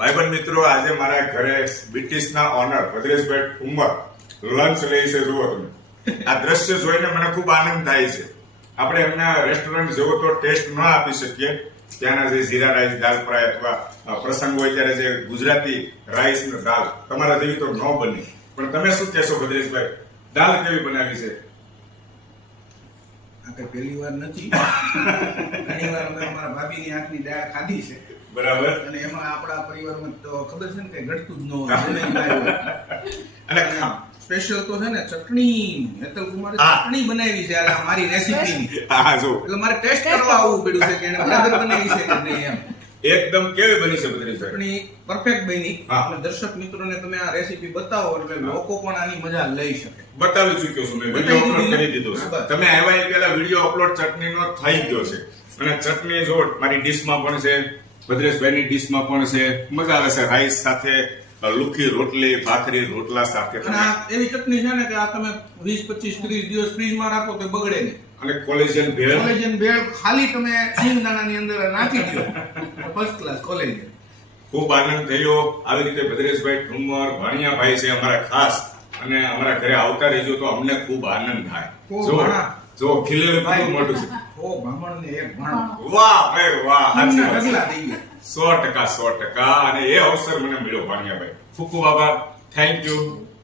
ભાઈબંધ મિત્રો, આજે મારા ઘરે બ્રિટિશના ઓનર ભદ્રેશભાઈ ઠુમ્મર લંચ લે છે. જુઓ તમે, આ દ્રશ્ય જોઈને મને ખૂબ આનંદ થાય છે. આપણે એમના રેસ્ટોરન્ટ જેવો તો ટેસ્ટ ન આપી શકીએ, ત્યાંના જે જીરા રાઈસ, દાલ ફ્રાય અથવા પ્રસંગ હોય ત્યારે જે ગુજરાતી રાઈસ ને દાલ તમારા જેવી તો ન બની. પણ તમે શું કહેશો ભદ્રેશભાઈ, દાલ કેવી બનાવી છે? આ કઈ પહેલી વાર નથી, ઘણી વાર અમે અમારા ભાભીની હાથની દાળ ખાધી છે. બરાબર. અને એમાં આપણા પરિવારમાં તો ખબર છે ને કે ઘટતું જ ન હોય. અને સ્પેશિયલ તો છે ને ચટણી, હેતલ કુમારે ચટણી બનાવી છે આ મારી રેસીપીની. હા જો, એટલે મારે ટેસ્ટ કરવા આવવું પડ્યું છે કે એને બરાબર બનાવી છે કે નહીં એમ. એકદમ કેવી બની છે ભદ્રેશભાઈ? ચટણી પરફેક્ટ બની. હા. અને દર્શક મિત્રોને તમે આ રેસીપી બતાવો એટલે લોકો પણ આની મજા લઈ શકે. બતાવી ચૂક્યો છું, મેં વિડીયો અપલોડ કરી દીધો છે. તમે આવ્યા એ પહેલા વિડીયો અપલોડ ચટણીનો થઈ ગયો છે. અને ચટણી જો મારી ડીશમાં પણ છે, ભદ્રેશભાઈની ડીશમાં પણ છે. મજા આવે છે રાઈસ સાથે, લુખી રોટલી, ભાખરી, રોટલા સાથે. અને આ એવી ચટણી છે ને કે આ તમે 20, 25, 30 દિવસ ફ્રીજમાં રાખો તો બગડે નહીં. અને કોલેજન ભેળ. કોલેજન ભેળ ખાલી તમે સિંગદાણાની અંદર નાખી દો, ફર્સ્ટ ક્લાસ કોલેજન. ખૂબ આનંદ થયો. આવી રીતે ભદ્રેશભાઈ ઠુમ્મર ભાણિયાભાઈ છે અમારા ખાસ, અને અમારા ઘરે આવતા રહેજો તો અમને ખૂબ આનંદ થાય. જો ખીલેલું કેટલું મોટું છે. ઓ બ્રાહ્મણ ને એક ભાણો. વાહ ભાઈ વાહ, સાચી વાત છે. ઢગલા થઈ ગયા. 100%. અને એ અવસર મને મળ્યો ભાણિયાભાઈ. ખૂબ ખૂબ આભાર. Thank you.